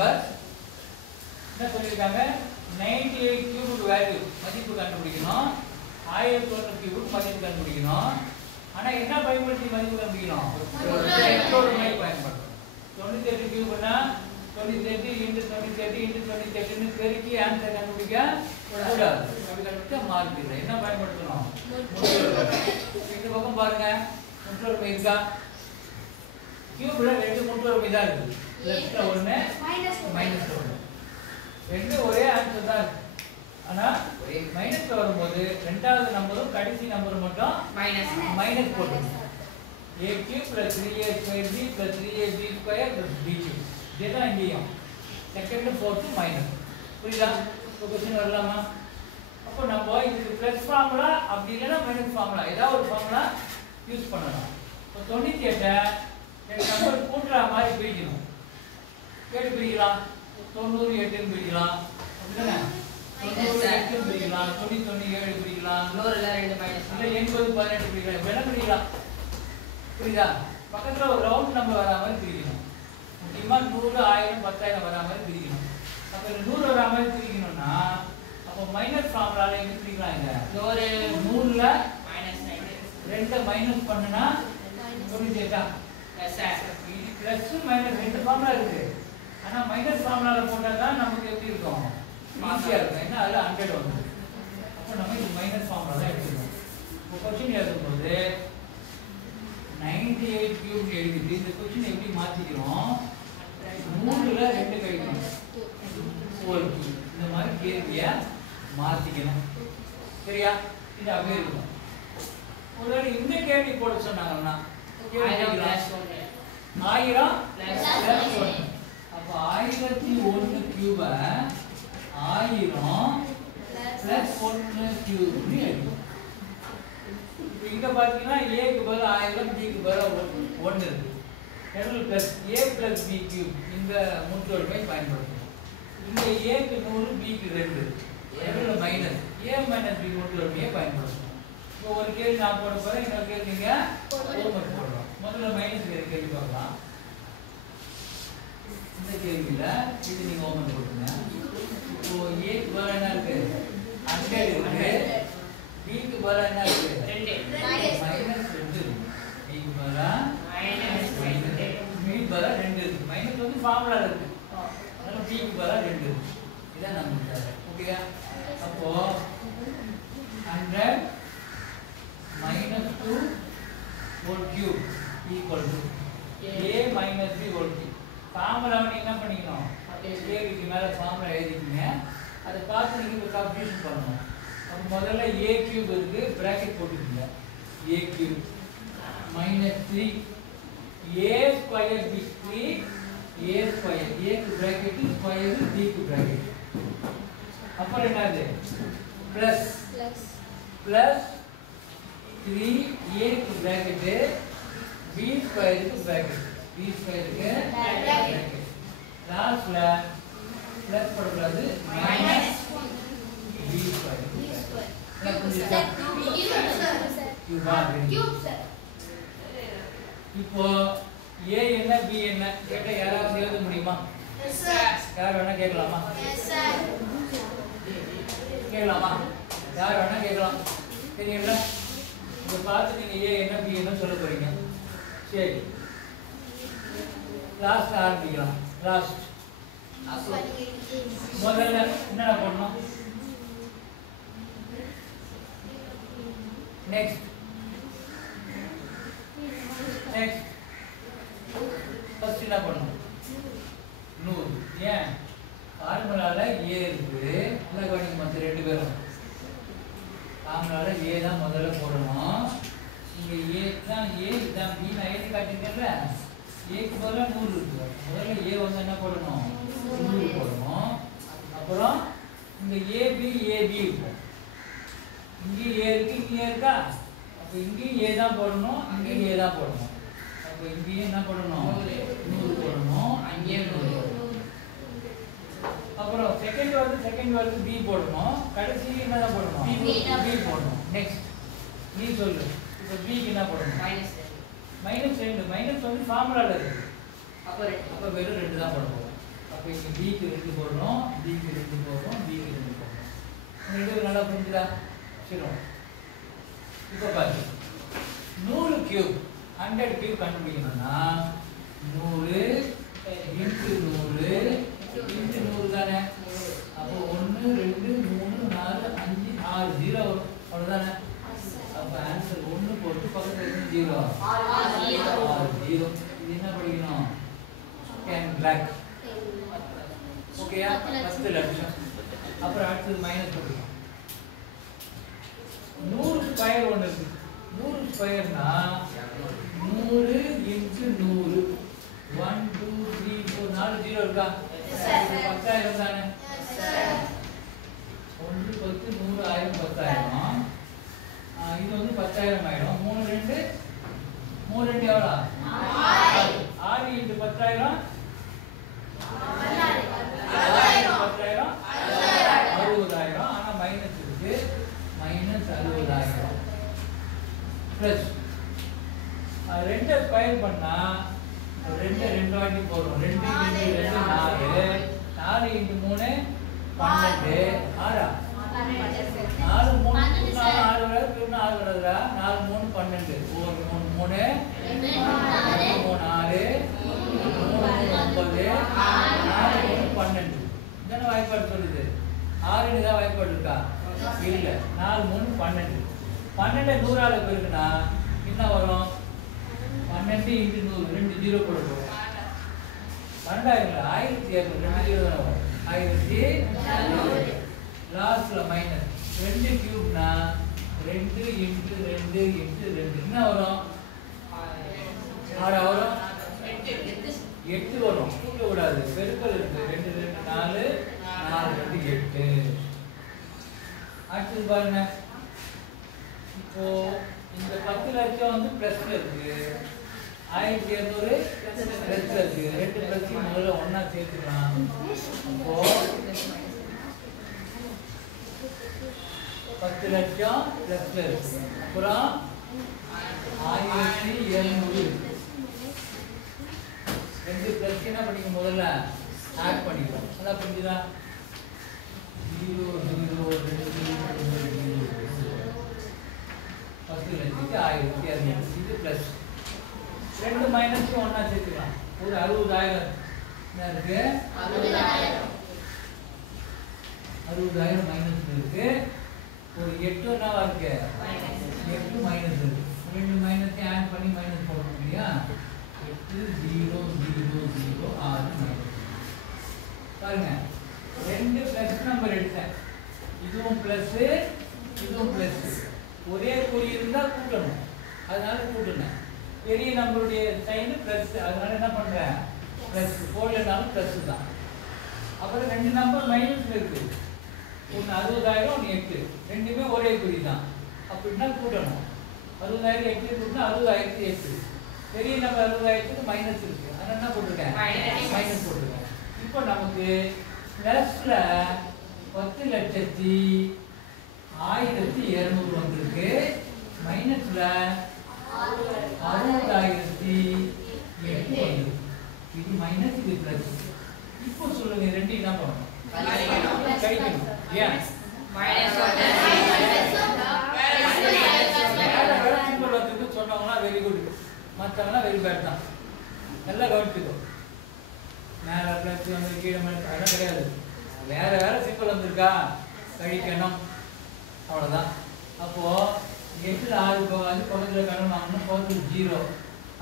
Bus என்ன சொல்லியிருக்காங்க 98 கியூபுக்கு value மதிப்பு கண்டுபிடிக்கணும் 1100 கியூபுக்கு மதிப்பு கண்டுபிடிக்கணும் ஆனா என்ன பயன்படுத்தி மதிப்பு கண்டுபிடிக்கணும் எக்ஸ்ட்ரோடு மை பயன்படுத்தணும் 98 கியூப்னா 98 × 98 × 98 ன்னு பெருக்கி ஆன்சர் கண்டுபிடிக்க கூடாது அப்படி கண்டுபிடிச்சா மார்க் இல்லை என்ன பயன்படுத்தணும் இந்த பக்கம் பாருங்க முற்றொருமை இருக்கா கியூப்ல ரெண்டு முற்றொருமை தான் இருக்கு பிளஸ்ல ஒண்ணு மைனஸ்ல ஒண்ணு ரெண்டு ஒரே ஆன்சர் தான் இருக்கு ஆனா மைனஸ்ல வரும்போது ரெண்டாவது நம்பரும் கடைசி நம்பரும் மட்டும் மைனஸ் போட்டுருங்க a cube plus 3a square b plus 3ab square plus b cube இதுதான் இங்கேயும் செகண்ட் ஃபோர்த் மைனஸ் புரியுதா இப்போ क्वेश्चन வரலாமா அப்போ நம்ம இதுக்கு பிளஸ் ஃபார்முலா அப்படி இல்லனா மைனஸ் ஃபார்முலா ஏதாவது ஒரு ஃபார்முலா யூஸ் பண்ணலாம் இப்போ 98 இந்த நம்பர் கூட்டுற மாதிரி பிரிக்கணும் எப்படி பிரிக்கலாம் 90 8 ன்னு பிரிக்கலாம் அப்படிதானே 90 8 பிரிக்கலாம் 90 7 பிரிக்கலாம் 100 ல 2 மைனஸ் இல்ல 80 18 பிரிக்கலாம் என்ன பிரிக்கலாம் புரியுதா பக்கத்துல ஒரு ரவுண்ட் நம்பர் வரா மாதிரி பிரிக்கணும் முக்கியமா 100 1000 10000 வரா மாதிரி பிரிக்கணும் அப்ப இந்த 100 வரா மாதிரி பிரிக்கணும்னா அப்ப மைனஸ் ஃபார்முலால எப்படி பிரிக்கலாம் இங்க 100 ல -2 மைனஸ் பண்ணுனா 98 பிளஸ் மைனஸ் ரெண்டு ஃபார்முலா இருக்கு ஆனா மைனஸ் ஃபார்முலால போட்டா தான் நமக்கு எப்படி இருக்கும் ஈஸியா இருக்கும் என்ன அதுல 100 வந்து அப்ப நம்ம இந்த மைனஸ் ஃபார்முலா தான் எடுத்துக்கணும் இப்போ क्वेश्चन எழுதும்போது 98 கியூப் எழுதிட்டு இந்த क्वेश्चन எப்படி மாத்திக்கிறோம் 3 ல 2 கழிக்கணும் 4 கியூப் இந்த மாதிரி கேள்விய மாத்திக்கணும் சரியா இது அப்படியே இருக்கும் ஒருவேளை இந்த கேள்வி போட சொன்னாங்கன்னா 1000 பிளஸ் 1 அப்ப 1001 கியூப 1000 பிளஸ் 1 கியூப் னு எழுதணும் இங்க பாத்தீங்கன்னா a க்கு பதிலா 1000 b க்கு பதிலா 1 இருக்கு நடுவுல plus a plus b cube இந்த முற்றொருமை பயன்படுத்தணும் இங்க a க்கு 100 b க்கு 2 நடுவுல மைனஸ் a மைனஸ் b முற்றொருமையை பயன்படுத்தணும் இப்போ ஒரு கேள்வி நான் போட போறேன் இன்னொரு கேள்வி நீங்க ஹோம்வொர்க் போடலாம் முதல்ல மைனஸ் கேள்வி பார்க்கலாம் இந்த கேள்வியில இது நீங்க ஹோம்வொர்க் போடுங்க இப்போ a க்கு பதிலா என்ன இருக்கு 100 இருக்கு b க்கு பதிலா என்ன இருக்கு 2 -2 b க்கு பதிலா -2 b பதிலா 2 இருக்கு மைனஸ் வந்து ஃபார்முலால இருக்கு அதனால b க்கு பதிலா 2 இருக்கு இதான் நமக்கு தேவை ஓகேயா அப்போ 100 -2 whole cube equal to a minus b whole cube ஃபார்முலாவை நீங்க என்ன பண்ணிக்கணும் a க்கு மேல ஃபார்முலா எழுதிக்கங்க அதை பார்த்து நீங்க சப்ஸ்டிட்யூட் பண்ணனும் அப்ப முதல்ல a cube இருக்கு பிராக்கெட் போட்டுக்கங்க a cube -3 a square b 3 a square a க்கு பிராக்கெட் ஸ்கொயர் b க்கு பிராக்கெட் அப்புறம் என்னது பிளஸ் 3 a க்கு பிராக்கெட் b ஸ்கொயர் க்கு பிராக்கெட் b ஸ்கொயர் க்கு பிராக்கெட் லாஸ்ட்ல பிளஸ் போடக்கூடாது மைனஸ் b ஸ்கொயர் இப்போ a என்ன b என்ன கேட்ட யாராவது எழுத முடியுமா எஸ் சார் யார் வேணா கேட்கலாமா எஸ் சார் கேட்கலாமா யார் வேணா கேட்கலாம் தெரியுங்களா இத பார்த்து நீங்க a என்ன b என்ன சொல்ல போறீங்க சரி லாஸ்ட் ஆரம்பிக்கலாம் லாஸ்ட் முதல்ல என்னடா பண்ணணும் நெக்ஸ்ட் ஃபர்ஸ்ட் என்ன பண்ணணும் 100 ஏன் ஃபார்முலால a இருக்கு உள்ள கவனிங்க மத்த ரெண்டு பேரும் ஃபார்முலால a தான் முதல்ல போடணும் இங்க a தான் a இதான் b நான் எழுதி காட்டிட்டேன்ல a க்கு பதிலா 100 இருக்கு முதல்ல a வந்து என்ன போடணும் 100 போடணும் அப்புறம் இங்க ab இருக்கும் இங்க a இருக்கு இங்க இருக்கா அப்ப இங்க a தான் போடணும் இங்க a தான் போடணும் அப்ப இங்க என்ன போடணும் 100 போடணும் அங்கே 100 போடணும் அப்புறம் செகண்ட் வந்து b போடணும் கடைசி என்ன தான் போடணும் b போடணும் நெக்ஸ்ட் நீ சொல்லு இப்போ b க்கு என்ன போடணும் -2 மைனஸ் வந்து ஃபார்முலால இருக்கு அப்ப வெறும் 2 தான் போட போறோம் அப்ப அப்போ இங்கே பிக்கு 2 போடுறோம், பிக்கு 2 போடுறோம், பிக்கு 2 போடுறோம். ரெண்டு நல்லா புரிஞ்சுதா? சரி, இப்போ பாருங்க 100 கியூப் 100 கியூப் கண்டுபிடிக்கணும்னா 100 இன்ட்டு 100 இன்ட்டு 100 தானே. அப்போ 1 2 3 4 5 6 0 வரும், அவ்வளோதானே. அப்போ ஆன்சர் 1 போட்டு பக்கத்தில் இருந்து 0 0. இது என்ன படிக்கணும்? 10 black. ஓகேயா? ஃபர்ஸ்ட் லட்சம். அப்புறம் அடுத்தது மைனஸ் போட்டுக்கலாம். 100 ஸ்கொயர் ஒன்று இருக்கு. 100 ஸ்கொயர்னா 100 இன்ட்டு 100 1 2 3 4 4 0 இருக்கா? 10,000 தானே. 1 10 100 1000 10,000. இது வந்து 10,000 ஆயிடும். 3 2 எவ்வளோ? 6 இன்ட்டு 10,000 10,000 60,000. ஆனால் மைனஸ் இருக்கு, மைனஸ் 60,000 பிளஸ் 2 ஸ்கொயர் பண்ணா 2 வாட்டி போடுறோம். 2 இன்ட்டு 2 4 4 இன்ட்டு 3 12 6 4 3 6 வராது, 6 வராதுடா. 4 3 12 1 3 3 2 3 6 3 9 4 3 12 இதான வாய்ப்பாடு சொல்லுது. 6 தான் வாய்ப்பாடு இருக்கா? இல்ல. 4 3 12 12 100ஆல பெருக்குனா என்ன வரும்? 12 இன்ட்டு 100 2 0 போட போறோம். 12,000 1200 2 0 தான் வரும். 1200 லாஸ்ட்ல மைனஸ் 2 கியூப்னா 2 இன்ட்டு 2 இன்ட்டு 2 என்ன வரும்? 6 வரும், 8 வரும். கூட்ட கூடாது, பெருக்கல் இருக்கு. 2 2 4 4 2 8. அடுத்து பாருங்க, இப்போ இந்த 10 லட்சம் வந்து பிளஸ்ல இருக்கு, 1200 பிளஸ்ல இருக்கு. 2 பிளஸ் முதல்ல ஒண்ணா சேர்த்துக்கலாம். அப்போ 10 லட்சம் பிளஸ்ல இருக்கு. அப்புறம் 1700 2 பிளஸ் என்ன பண்ணிக்க முதல்ல ஆட் பண்ணிக்கலாம். நல்லா புரிஞ்சுதா? 0 0 2 10 லட்சத்துக்கு 1200 இது பிளஸ் 2 மைனஸ் ஒண்ணா சேர்த்துக்கலாம். ஒரு 60,000 என்ன இருக்கு? 60,000 மைனஸ் இருக்கு. ஒரு 8 என்னவா இருக்கு? 8 மைனஸ் இருக்கு. 2 மைனஸ் ஆட் பண்ணி மைனஸ் போடணும் இல்லையா? 8 0 0 0 6 மைனஸ். பாருங்க 2 பிளஸ் நம்பர் எடுத்தேன், இதுவும் பிளஸ் இதுவும் பிளஸ். ஒரே குறி இருந்தா கூட்டணும், அதனால கூட்டுனேன். பெரிய நம்பருடைய சைன் பிளஸ், அதனால என்ன பண்றேன்? பிளஸ். போடலனாலும் பிளஸ் தான். அப்புறம் 2 நம்பர் மைனஸ்ல இருக்கு. ஒன்று 60,000 ஒன்று 8, ரெண்டுமே ஒரே குறி தான். அப்படின்னா கூட்டணும். 60,000 8 கூட்டினா 60,000 8. பெரிய நம்பர் 60,000 மைனஸ் இருக்கு, அதனால என்ன போட்டிருக்கேன்? மைனஸ் போட்டிருக்கேன். இப்போ நமக்கு பிளஸ்ல 10,00,1200 வந்திருக்கு. மைனஸ்ல 60,008 வந்திருக்கு. இது மைனஸ், இது பிளஸ். இப்போ சொல்லுங்க, ரெண்டு என்ன பண்ணணும்? கழிக்கணும். ஏன்? சிம்பிள் வந்து சொன்னவங்களா வெரி குட், மற்றவங்களாம் வெரி பேட் தான். நல்லா கவனிச்சுக்கோ. மேல பிளஸ் வந்து கீழே மேல அதெல்லாம் கிடையாது. வேற வேற சிம்பிள் வந்திருக்கா கழிக்கணும், அவ்வளோதான். அப்போ 8ல் 6 வந்து பக்கத்தில் கடன் வாங்கணும், பக்கத்தில் 0.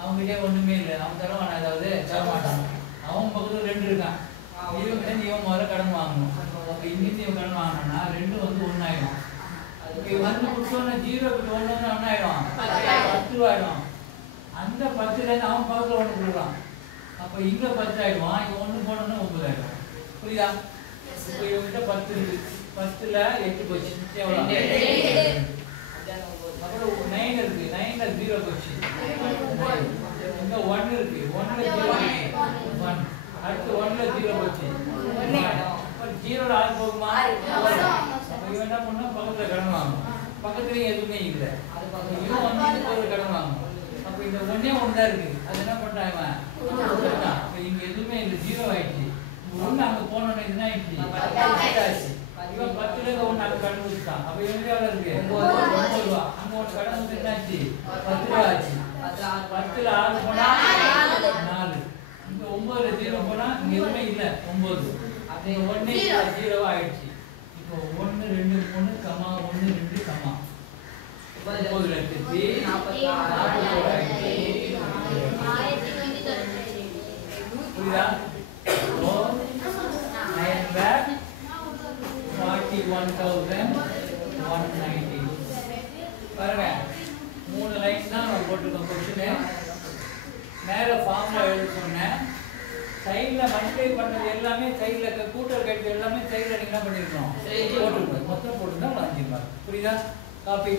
அவங்ககிட்டே ஒன்றுமே இல்லை, அவன் தர வேணாம், அதாவது தர மாட்டான். அவன் பக்கத்தில் 2 இருக்கான். இவன் முதல்ல கடன் வாங்கணும். அப்போ இங்கிருந்து இவன் கடன் வாங்கினா 2 வந்து 1 ஆயிடும். அதுக்கு வந்து கொடுத்தோன்னா 0 கிட்ட 1 வந்து 1 ஆயிடும், 10 ரூபாயிடும். அந்த 10லேருந்து அவன் பக்கத்தில் 1 கொடுக்குறான். அப்போ இங்கே 10 ஆயிடுவான், இங்கே 1 போனோன்னா 9 ஆயிடும். புரியுதா? இப்போ இவங்ககிட்ட 10 இருக்கு, 10ல் 8 போச்சு, எவ்வளோ? அப்புறம் 9 இருக்கு, 9ல் 0 போச்சு, இங்க 1 இருக்கு, 1ல் 0 போச்சு, 1. அடுத்து 1ல் 0 போச்சு, 0ல 6 போகுமா? அப்போ இவன் என்ன பண்ணா பக்கத்தில் கடன் வாங்கணும். பக்கத்துலேயும் எதுவுமே இல்லை, இவன் வந்து ஒரு கடன் வாங்கணும். அப்போ இந்த 1 தான் இருக்கு, அது என்ன பண்றான் இவன்? இப்போ இங்கே எதுவுமே இல்லை, 0 ஆயிடுச்சு. ஒன்று அங்கே போனோன்னு என்ன ஆயிடுச்சு? இவன் 10ல ஒன்று அங்கே கடன் கொடுத்தான். அப்போ இவனுக்கு எவ்வளோ இருக்கு? 9 ரூபா. அங்கே ஒன்று கடன் கொடுத்து என்ன ஆச்சு? 10 ரூபா ஆச்சு. 10ல 6 போனா 4. இங்கே 9ல 0 போனா இங்கே எதுவுமே இல்லை 9. அப்போ 1 0 ஆயிடுச்சு. இப்போ 1 2 3 கமா 1 2 கமா 9 லட்சத்தி 41 ஆயிடுச்சு. புரியுதா? 9 lakh 41,190. பாருங்க 3 லைன் தான் நான் போட்டுருக்கோம் கொஸ்டின். மேலே ஃபார்முலா எழுத சொன்னேன். சைடில் மல்டிப்ளை பண்ணது எல்லாமே சைடில் கூட்டல் கழிப்பு எல்லாமே சைடில் நீங்கள் என்ன பண்ணிருக்கோம்? போட்டுருக்கோம். மொத்தம் போட்டுருந்தா 5 மார்க். புரியுதா? காப்பி